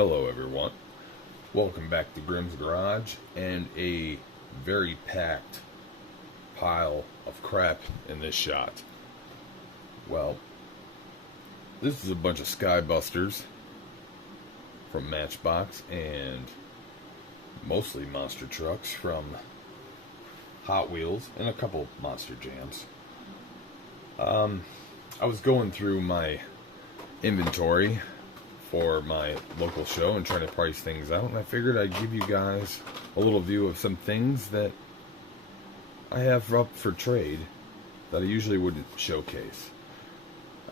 Hello everyone, welcome back to Grimm's Garage and a very packed pile of crap in this shot. Well, this is a bunch of Skybusters from Matchbox and mostly monster trucks from Hot Wheels and a couple monster jams. I was going through my inventory for my local show and trying to price things out, and I figured I'd give you guys a little view of some things that I have up for trade that I usually wouldn't showcase.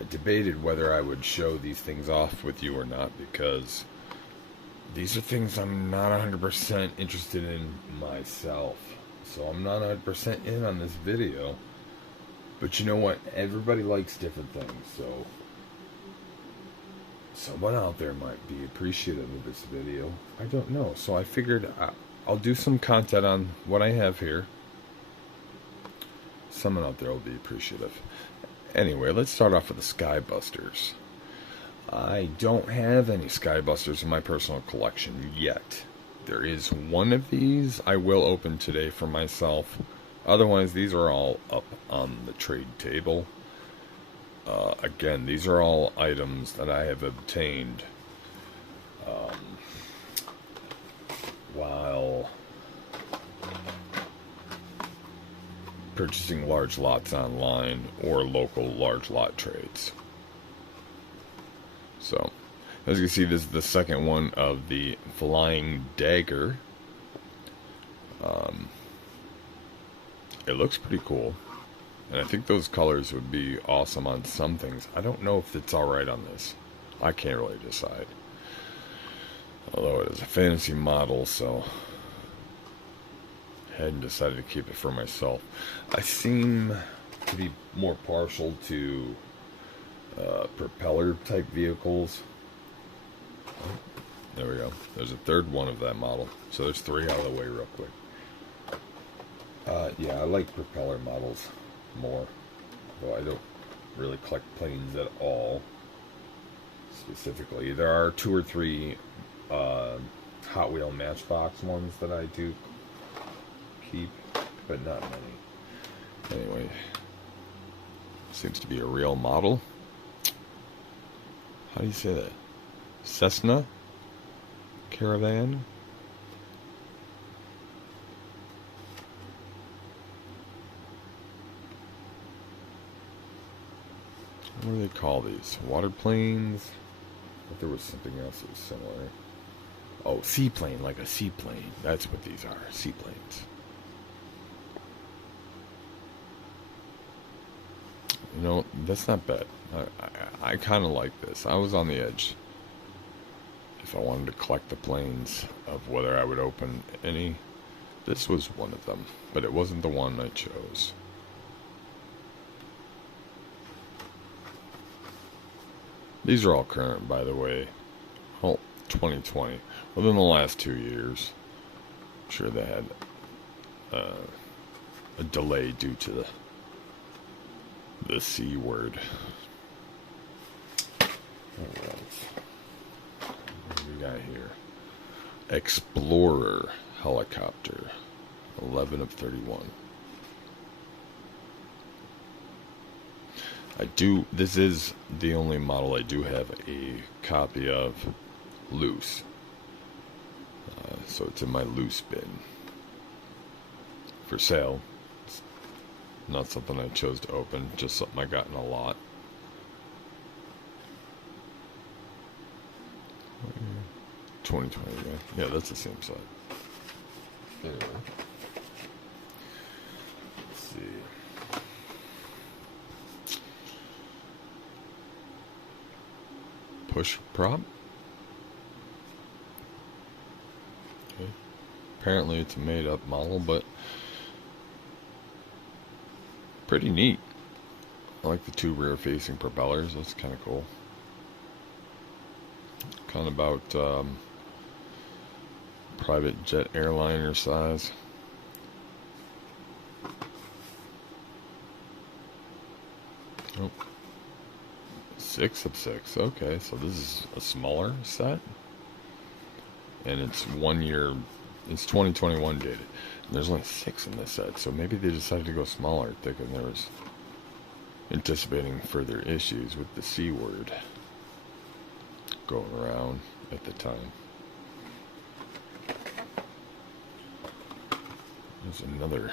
I debated whether I would show these things off with you or not, because these are things I'm not 100% interested in myself. So I'm not 100% in on this video. But you know what? Everybody likes different things, so someone out there might be appreciative of this video. I don't know. So I figured I'll do some content on what I have here. Someone out there will be appreciative. Anyway, let's start off with the Skybusters. I don't have any Skybusters in my personal collection yet. There is one of these I will open today for myself. Otherwise, these are all up on the trade table. Again, these are all items that I have obtained while purchasing large lots online or local large lot trades. So, as you can see, this is the second one of the Flying Dagger. It looks pretty cool. And I think those colors would be awesome on some things. I don't know if it's alright on this. I can't really decide. Although it is a fantasy model, so I hadn't decided to keep it for myself. I seem to be more partial to propeller type vehicles. There we go. There's a third one of that model. So there's three out of the way real quick. Yeah, I like propeller models more, though I don't really collect planes at all specifically. There are two or three Hot Wheel Matchbox ones that I do keep, but not many. Anyway, seems to be a real model. How do you say that? Cessna Caravan? What do they call these? Water planes? But there was something else that was similar. Oh, seaplane, like a seaplane. That's what these are, seaplanes. You know, that's not bad. I kind of like this. I was on the edge if I wanted to collect the planes of whether I would open any. This was one of them, but it wasn't the one I chose. These are all current, by the way. Oh, 2020. Within the last 2 years. I'm sure they had a delay due to the C word. Alright. What do we got here? Explorer helicopter. 11 of 31. This is the only model I do have a copy of loose. So it's in my loose bin. For sale. It's not something I chose to open, just something I got in a lot. Mm. 2020, right? Yeah, that's the same side. Anyway. Let's see. Push prop. Okay. Apparently it's a made up model, but pretty neat. I like the two rear facing propellers. That's kind of cool. Kind of about private jet airliner size. Oh. 6 of 6. Okay, so this is a smaller set. and it's 1 year. It's 2021 dated. And there's only 6 in this set, so maybe they decided to go smaller, thinking there was anticipating further issues with the C word going around at the time. There's another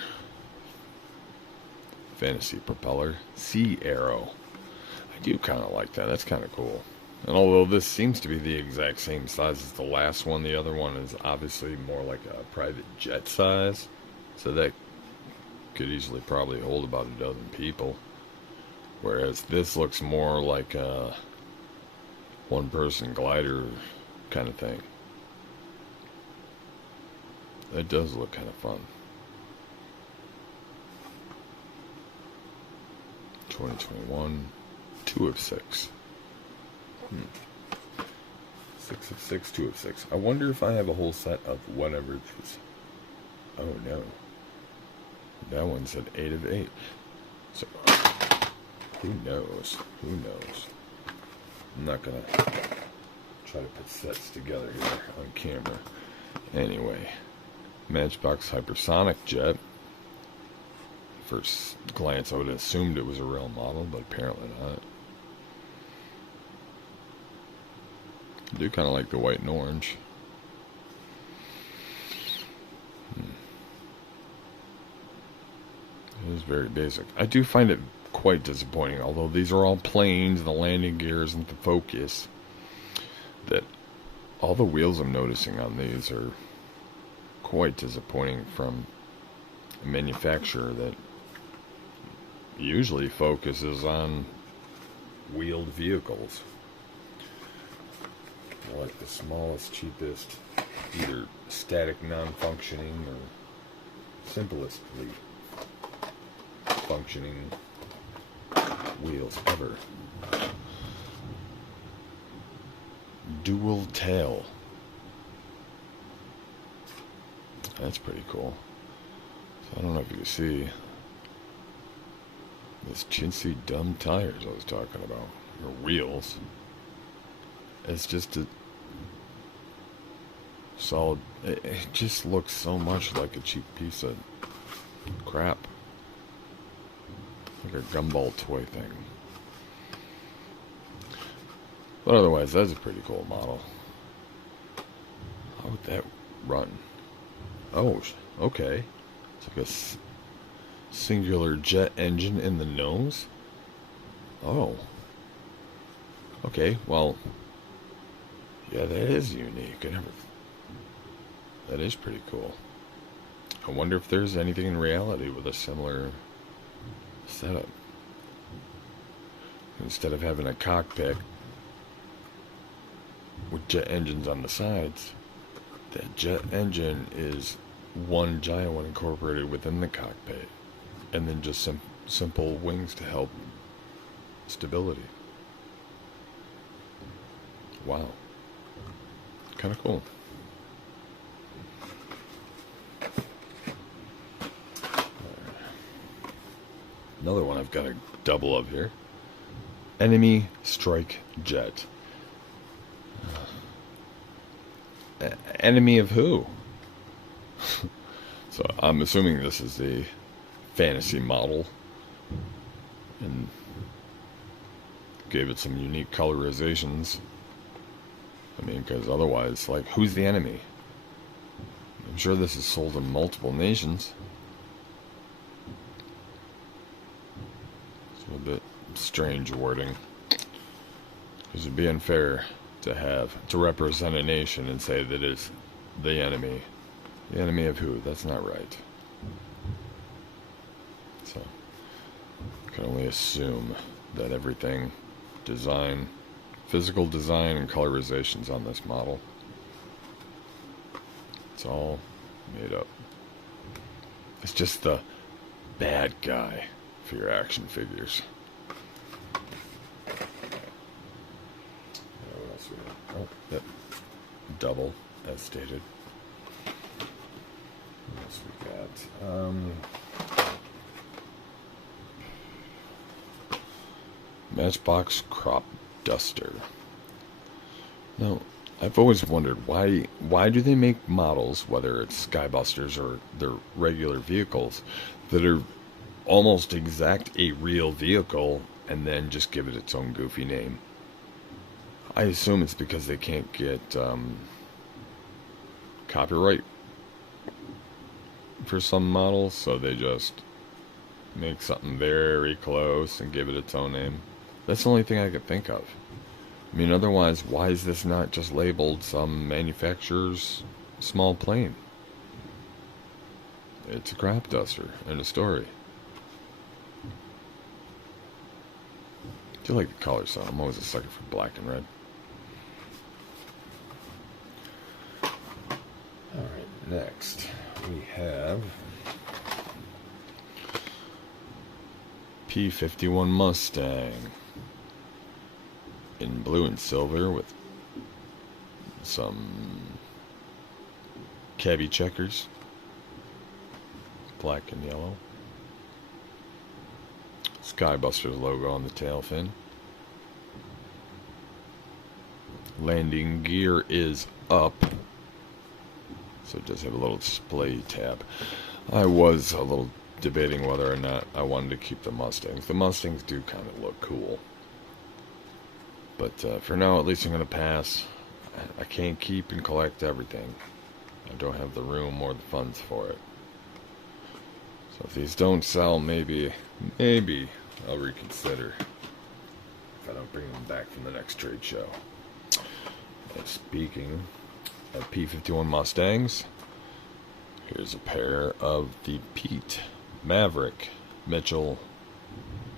fantasy propeller, Sea Arrow. I do kind of like that. That's kind of cool. And although this seems to be the exact same size as the last one, the other one is obviously more like a private jet size. So that could easily probably hold about a dozen people. Whereas this looks more like a one-person glider kind of thing. That does look kind of fun. 2021, 2 of 6. 6 of 6, 2 of 6. I wonder if I have a whole set of whatever these. Oh no. That one said 8 of 8. So, who knows? Who knows? I'm not gonna try to put sets together here on camera. Anyway, Matchbox Hypersonic Jet. First glance, I would have assumed it was a real model, but apparently not. I do kind of like the white and orange. It is very basic. I do find it quite disappointing, although these are all planes, the landing gear isn't the focus, that all the wheels I'm noticing on these are quite disappointing from a manufacturer that usually focuses on wheeled vehicles. I like the smallest, cheapest, either static non-functioning or simplestly functioning wheels ever. Dual tail. That's pretty cool. So I don't know if you can see this chintzy dumb tires I was talking about, or wheels. It's just a solid. It just looks so much like a cheap piece of crap, like a gumball toy thing. But otherwise, that's a pretty cool model. How would that run? Oh, okay. It's like a singular jet engine in the nose. Oh. Okay, well, yeah, that is unique. That is pretty cool. I wonder if there's anything in reality with a similar setup. Instead of having a cockpit with jet engines on the sides, that jet engine is one giant one incorporated within the cockpit, and then just some simple wings to help stability. Wow. Kind of cool. Another one I've got a double of here. Enemy Strike Jet. Enemy of who? So I'm assuming this is the fantasy model, and gave it some unique colorizations. I mean, because otherwise, like, who's the enemy? I'm sure this is sold in multiple nations. It's a bit strange wording, because it'd be unfair to represent a nation and say that it's the enemy. The enemy of who? That's not right. So, I can only assume that everything, design, physical design and colorizations on this model, it's all made up. It's just the bad guy for your action figures. What else we have? Oh, yep. Double, as stated. What else we got? Matchbox Crop Duster. Now, I've always wondered why do they make models, whether it's Skybusters or their regular vehicles, that are almost exact a real vehicle and then just give it its own goofy name? I assume it's because they can't get copyright for some models, so they just make something very close and give it its own name. That's the only thing I could think of. I mean, otherwise, why is this not just labeled some manufacturer's small plane? It's a crop duster and a story. I do like the color, so I'm always a sucker for black and red. Alright, next we have P-51 Mustang in blue and silver with some cabby checkers, black and yellow. Skybusters logo on the tail fin. Landing gear is up, so it does have a little display tab. I was a little debating whether or not I wanted to keep the Mustangs. The Mustangs do kind of look cool. But for now, at least I'm going to pass. I can't keep and collect everything. I don't have the room or the funds for it. So if these don't sell, maybe I'll reconsider if I don't bring them back from the next trade show. And speaking of P-51 Mustangs, here's a pair of the Pete Maverick Mitchell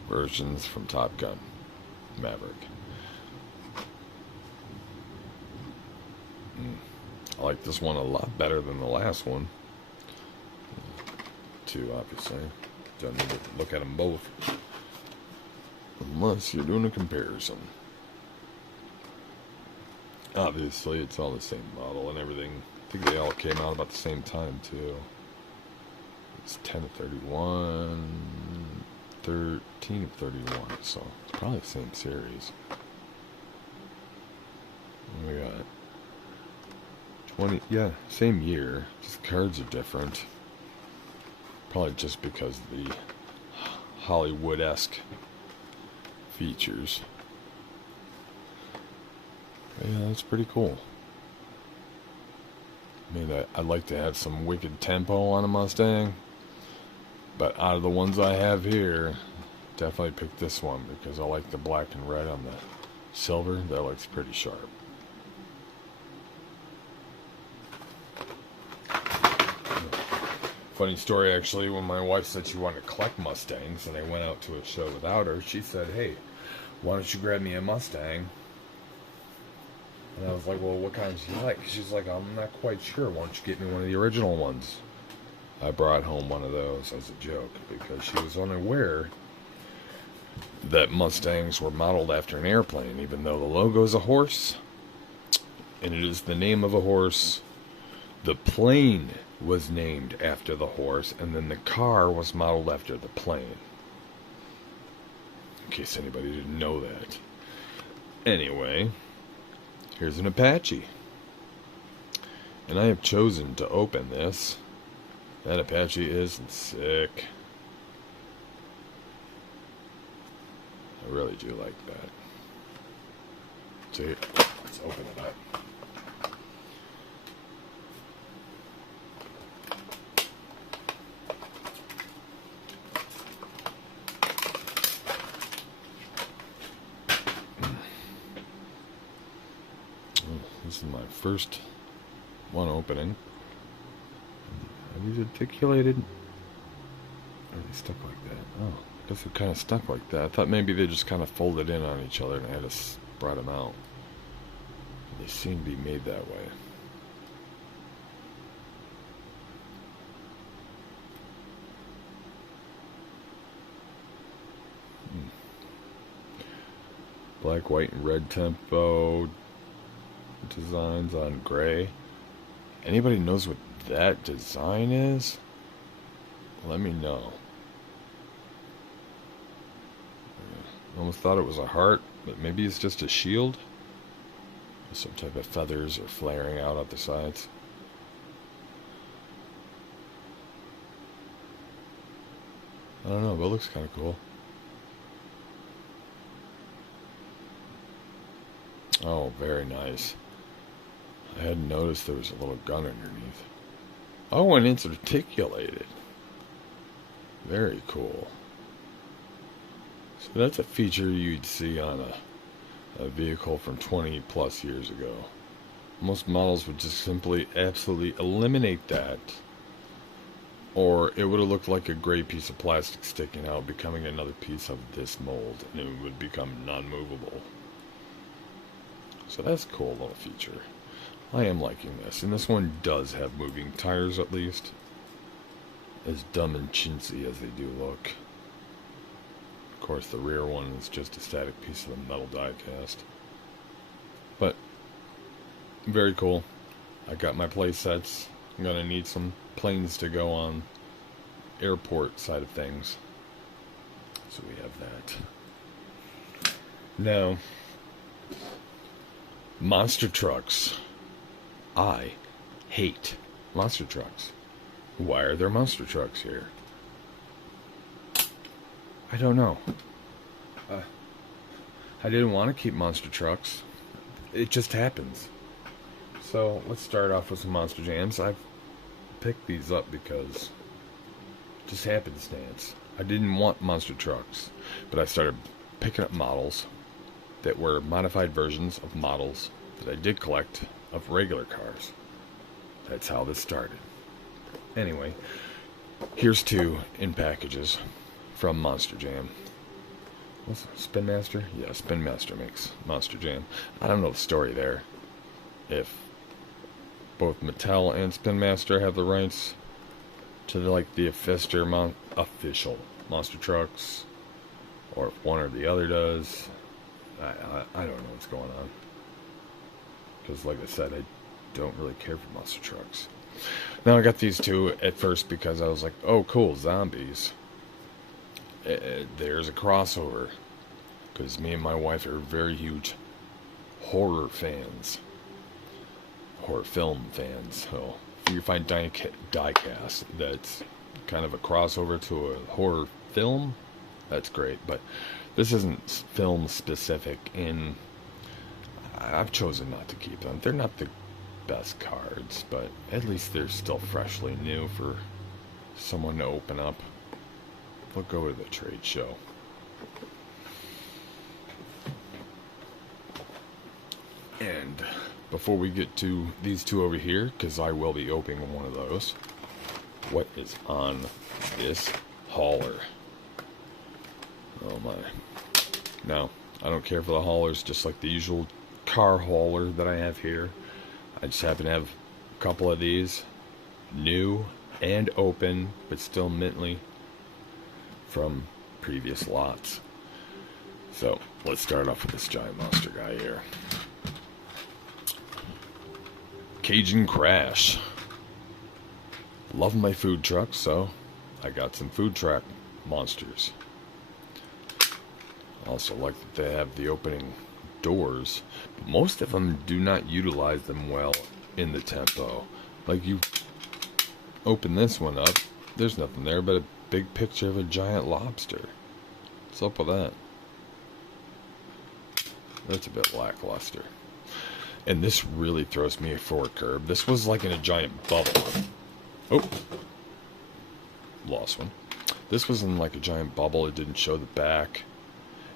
versions from Top Gun Maverick. I like this one a lot better than the last one. Two, obviously. Don't need to look at them both unless you're doing a comparison. Obviously, it's all the same model and everything. I think they all came out about the same time, too. It's 10 of 31, 13 of 31, so it's probably the same series. We got 20, yeah, same year, just the cards are different. Probably just because of the Hollywood-esque features. But yeah, that's pretty cool. I mean, I'd like to have some wicked tempo on a Mustang, but out of the ones I have here, definitely pick this one because I like the black and red on the silver. That looks pretty sharp. Funny story, actually, when my wife said she wanted to collect Mustangs and I went out to a show without her, she said, "Hey, why don't you grab me a Mustang?" And I was like, "Well, what kind do you like?" She's like, "I'm not quite sure. Why don't you get me one of the original ones?" I brought home one of those as a joke because she was unaware that Mustangs were modeled after an airplane, even though the logo is a horse and it is the name of a horse. The plane was named after the horse, and then the car was modeled after the plane. In case anybody didn't know that. Anyway, here's an Apache. And I have chosen to open this. That Apache is sick. I really do like that. So here, let's open it up. This is my first one opening. Are these articulated? Are they stuck like that? Oh, I guess they're kind of stuck like that. I thought maybe they just kind of folded in on each other and I had to spread them out. They seem to be made that way. Black, white, and red tempo designs on gray. Anybody knows what that design is? Let me know. I almost thought it was a heart, but maybe it's just a shield. Some type of feathers are flaring out at the sides. I don't know, but it looks kind of cool. Oh, very nice. I hadn't noticed there was a little gun underneath. Oh, and it's articulated. Very cool. So that's a feature you'd see on a vehicle from 20 plus years ago. Most models would just simply absolutely eliminate that, or it would have looked like a gray piece of plastic sticking out, becoming another piece of this mold, and it would become non-movable. So that's a cool little feature. I am liking this, and this one does have moving tires at least. As dumb and chintzy as they do look. Of course, the rear one is just a static piece of the metal die-cast. But, very cool. I got my play sets. I'm going to need some planes to go on airport side of things. So we have that. Now, monster trucks. I hate monster trucks. Why are there monster trucks here? I don't know. I didn't want to keep monster trucks. It just happens. So let's start off with some monster jams. I've picked these up because just happenstance. I didn't want monster trucks, but I started picking up models that were modified versions of models that I did collect of regular cars. That's how this started. Anyway, here's two in packages from Monster Jam. What's it, Spin Master? Yeah, Spin Master makes Monster Jam. I don't know the story there. If both Mattel and Spin Master have the rights to the official monster trucks, or if one or the other does, I don't know what's going on. Because like I said, I don't really care for monster trucks. Now I got these two at first because I was like, oh cool, zombies. There's a crossover. Because me and my wife are very huge horror fans. Horror film fans. So if you find Diecast that's kind of a crossover to a horror film, that's great. But this isn't film specific, and I've chosen not to keep them. They're not the best cards, but at least they're still freshly new for someone to open up. We'll go to the trade show. And before we get to these two over here, because I will be opening one of those, what is on this hauler? Oh my. No, I don't care for the haulers, just like the usual car hauler that I have here. I just happen to have a couple of these, new and open, but still mintly, from previous lots. So, let's start off with this giant monster guy here. Cajun Crash. Love my food trucks, so I got some food truck monsters. Also like that they have the opening doors, but most of them do not utilize them well in the tempo. Like, you open this one up, there's nothing there but a big picture of a giant lobster. What's up with that? That's a bit lackluster. And this really throws me for a curve. This was like in a giant bubble. Oh, lost one. This was in like a giant bubble. It didn't show the back.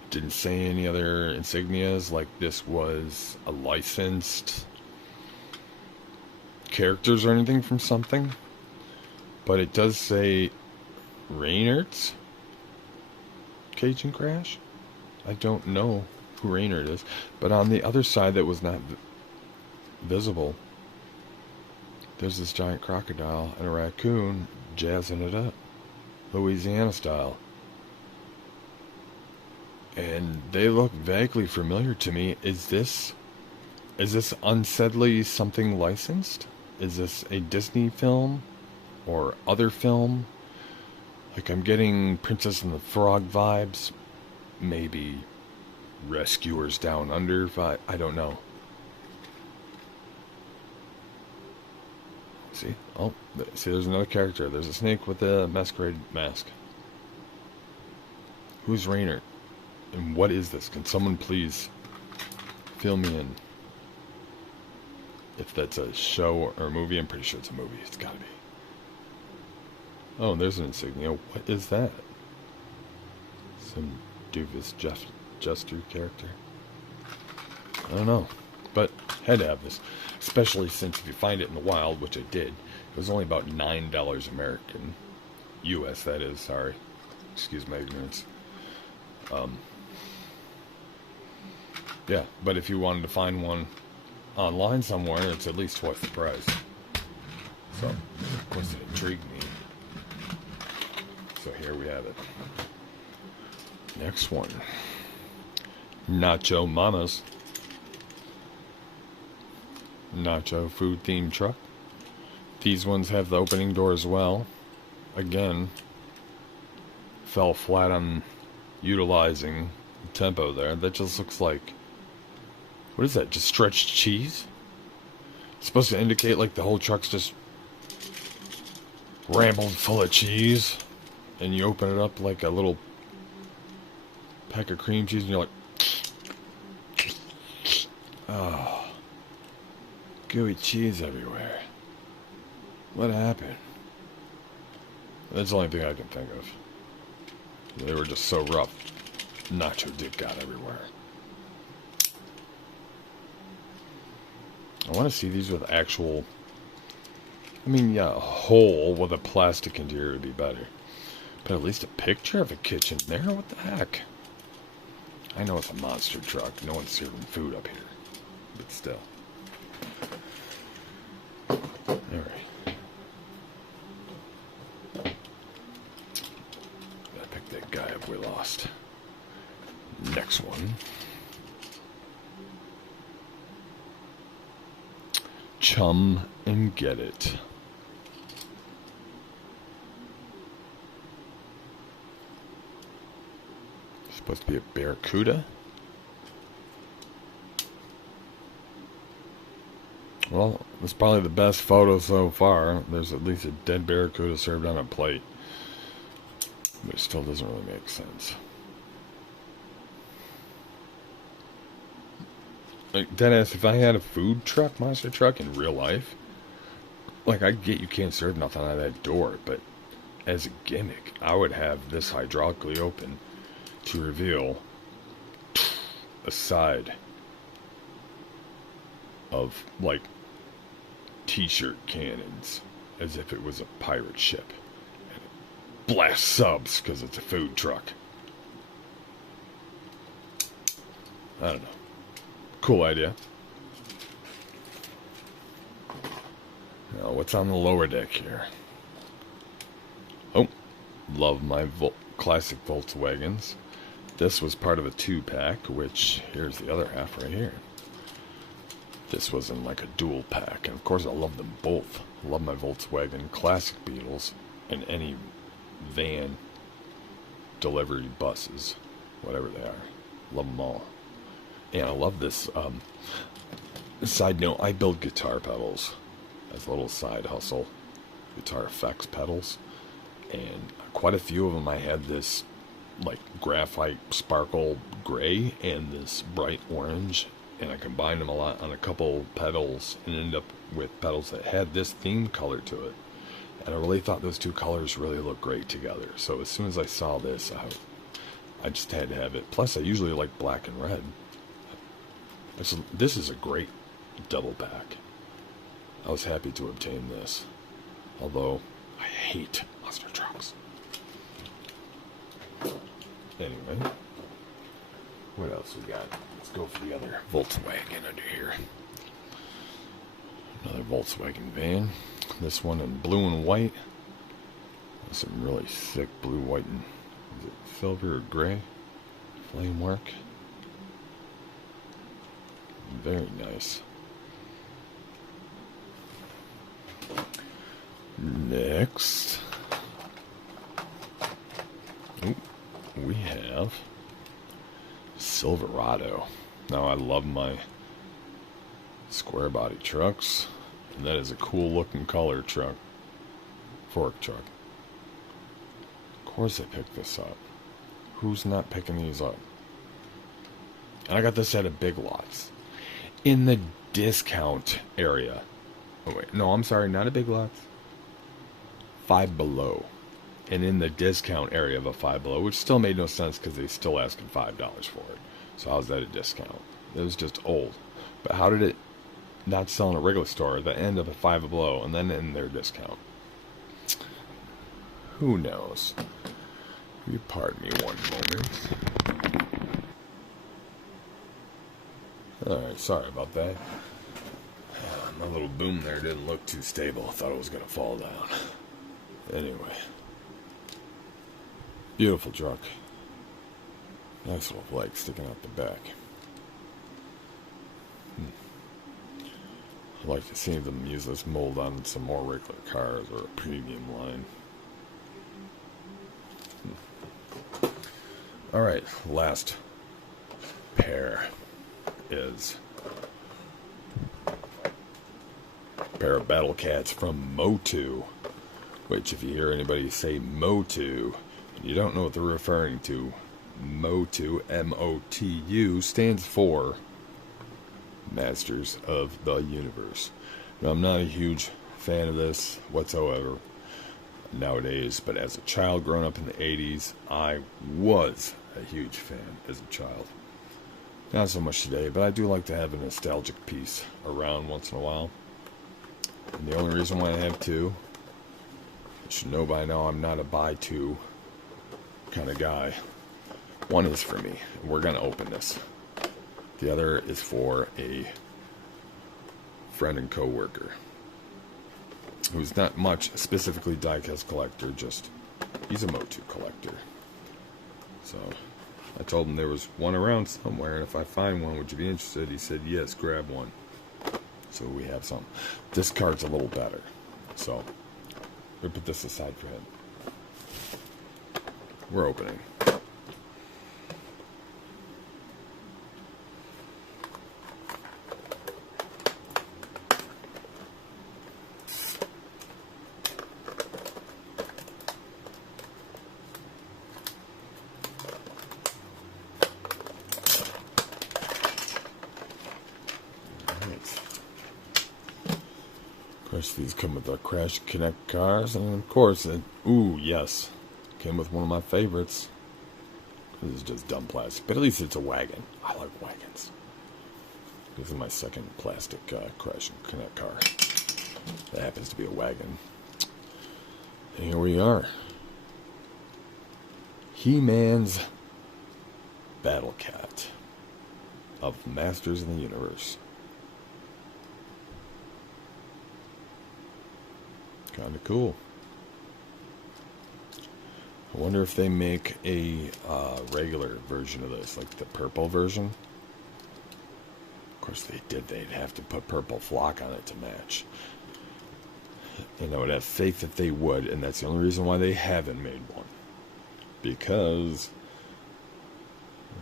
Didn't say any other insignias, like this was a licensed characters or anything from something. But it does say Raynert's Cajun Crash. I don't know who Raynert is, but on the other side that was not visible, there's this giant crocodile and a raccoon jazzing it up, Louisiana style. And they look vaguely familiar to me. Is this Unsettly something licensed? Is this a Disney film or other film? Like, I'm getting Princess and the Frog vibes, maybe Rescuers Down Under vibe. I don't know. see. Oh, see, there's another character. There's a snake with a masquerade mask. Who's Rainer? And what is this? Can someone please fill me in? If that's a show or a movie, I'm pretty sure it's a movie. It's gotta be. Oh, there's an insignia. What is that? Some doofus jester character? I don't know. But had to have this. Especially since if you find it in the wild, which I did, it was only about $9 American. US, that is, sorry. Excuse my ignorance. Yeah, but if you wanted to find one online somewhere, it's at least twice the price. So, of course, it intrigued me. So here we have it. Next one. Nacho Mamas. Nacho food themed truck. These ones have the opening door as well. Again, fell flat on utilizing the tempo there. That just looks like, what is that, just stretched cheese? It's supposed to indicate like the whole truck's just rambled full of cheese, and you open it up like a little pack of cream cheese and you're like, oh, gooey cheese everywhere. What happened? That's the only thing I can think of. They were just so rough. Nacho dip got everywhere. I want to see these with actual... I mean, yeah, a hole with a plastic interior would be better. But at least a picture of a kitchen there? What the heck? I know it's a monster truck. No one's serving food up here. But still. Alright. Gotta pick that guy up we lost. Next one. Chum and Get It. Supposed to be a barracuda. Well, it's probably the best photo so far. There's at least a dead barracuda served on a plate. But it still doesn't really make sense. Like, deadass, if I had a food truck, monster truck, in real life, like, I get you can't serve nothing out of that door, but as a gimmick, I would have this hydraulically open to reveal a side of, like, t-shirt cannons, as if it was a pirate ship. And it blasts subs because it's a food truck. I don't know. Cool idea. Now, what's on the lower deck here? Oh, love my classic Volkswagens. This was part of a 2-pack, which, here's the other half right here. This was in like a dual pack, and of course I love them both. I love my Volkswagen Classic Beetles and any van delivery buses, whatever they are. Love them all. And I love this. Side note, I build guitar pedals as a little side hustle. Guitar effects pedals. And quite a few of them I had this like graphite sparkle gray and this bright orange. And I combined them a lot on a couple pedals and ended up with pedals that had this theme color to it. And I really thought those two colors really looked great together. So as soon as I saw this, I just had to have it. Plus, I usually like black and red. This is a great double pack. I was happy to obtain this. Although, I hate monster trucks. Anyway. What else we got? Let's go for the other Volkswagen under here. Another Volkswagen van. This one in blue and white. Some really sick blue, white, and is it silver or gray? Flame work. Very nice. Next, we have Silverado. Now I love my square body trucks, And that is a cool looking color truck. Fork truck. Of course I picked this up. Who's not picking these up? And I got this at a Big Lots. In the discount area. Oh wait, no, I'm sorry, not a Big Lots. Five Below. And in the discount area of a Five Below, which still made no sense because they still asking $5 for it. So how's that a discount? It was just old. But how did it not sell in a regular store at the end of a Five Below and then in their discount? Who knows? Will you pardon me one moment? Alright, sorry about that. My little boom there didn't look too stable. I thought it was going to fall down. Anyway. Beautiful truck. Nice little leg sticking out the back. I'd like to see them use this mold on some more regular cars or a premium line. Alright, last pair is a pair of Battle Cats from Motu. Which, if you hear anybody say Motu, and you don't know what they're referring to, Motu, M-O-T-U, stands for Masters of the Universe. Now, I'm not a huge fan of this whatsoever nowadays, but as a child growing up in the 80s, I was a huge fan as a child. Not so much today, but I do like to have a nostalgic piece around once in a while. And the only reason why I have two, you should know by now I'm not a buy two kind of guy. One is for me. We're going to open this. The other is for a friend and co-worker who's not much specifically diecast collector, just he's a Motu collector. So I told him there was one around somewhere, and if I find one, would you be interested? He said, yes, grab one. So we have some. This card's a little better. So we'll put this aside for him. We're opening. Of course, these come with the Crash Connect cars, and of course, ooh, yes, came with one of my favorites. This is just dumb plastic, but at least it's a wagon. I like wagons. This is my second plastic Crash Connect car. That happens to be a wagon. And here we are. He-Man's Battle Cat of Masters of the Universe. Kind of cool. I wonder if they make a regular version of this, like the purple version. Of course, they did. They'd have to put purple flock on it to match. And I would have faith that they would, and that's the only reason why they haven't made one. Because,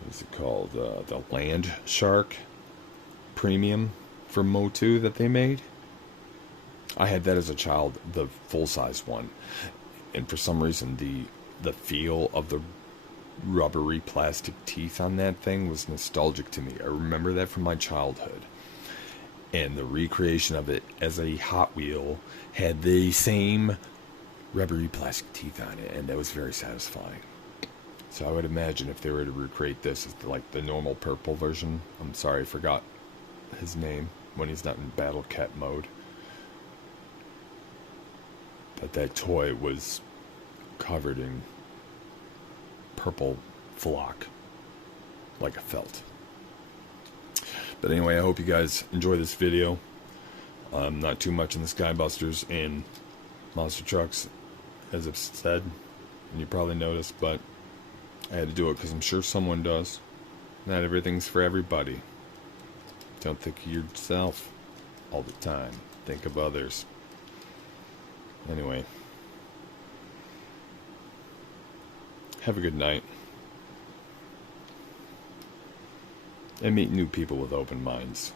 what is it called? The Land Shark Premium for Motu that they made. I had that as a child, the full-size one, and for some reason the feel of the rubbery plastic teeth on that thing was nostalgic to me. I remember that from my childhood, and the recreation of it as a Hot Wheel had the same rubbery plastic teeth on it, and that was very satisfying. So I would imagine if they were to recreate this as like the normal purple version, I'm sorry, I forgot his name when he's not in Battle Cat mode, that toy was covered in purple flock, like a felt. But anyway, I hope you guys enjoy this video. Not too much in the Skybusters and monster trucks, as I've said, and you probably noticed, but I had to do it because I'm sure someone does. Not everything's for everybody. Don't think of yourself all the time. Think of others. Anyway, have a good night. And meet new people with open minds.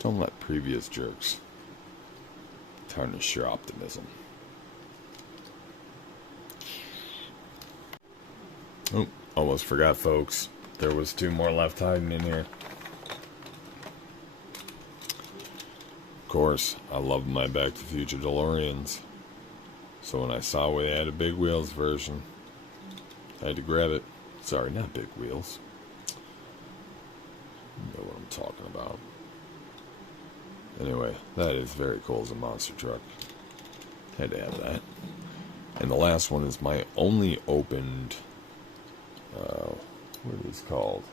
Don't let previous jerks tarnish your optimism. Oh, almost forgot, folks. There was 2 more left hiding in here. Of course, I love my Back to the Future DeLoreans. So when I saw we had a Big Wheels version, I had to grab it. Sorry, not Big Wheels. You know what I'm talking about. Anyway, that is very cool as a monster truck. Had to have that. And the last one is my only opened, what are these called?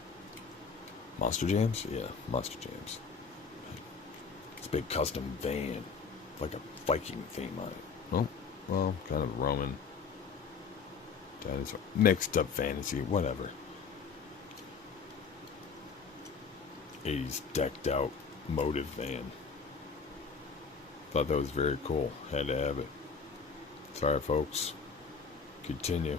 Monster Jams? Yeah, Monster Jams. It's a big custom van. Like a Viking theme on it. Oh, well, kind of Roman. Dinosaur. Mixed up fantasy, whatever. 80s decked out motive van. Thought that was very cool. Had to have it. Sorry, folks. Continue.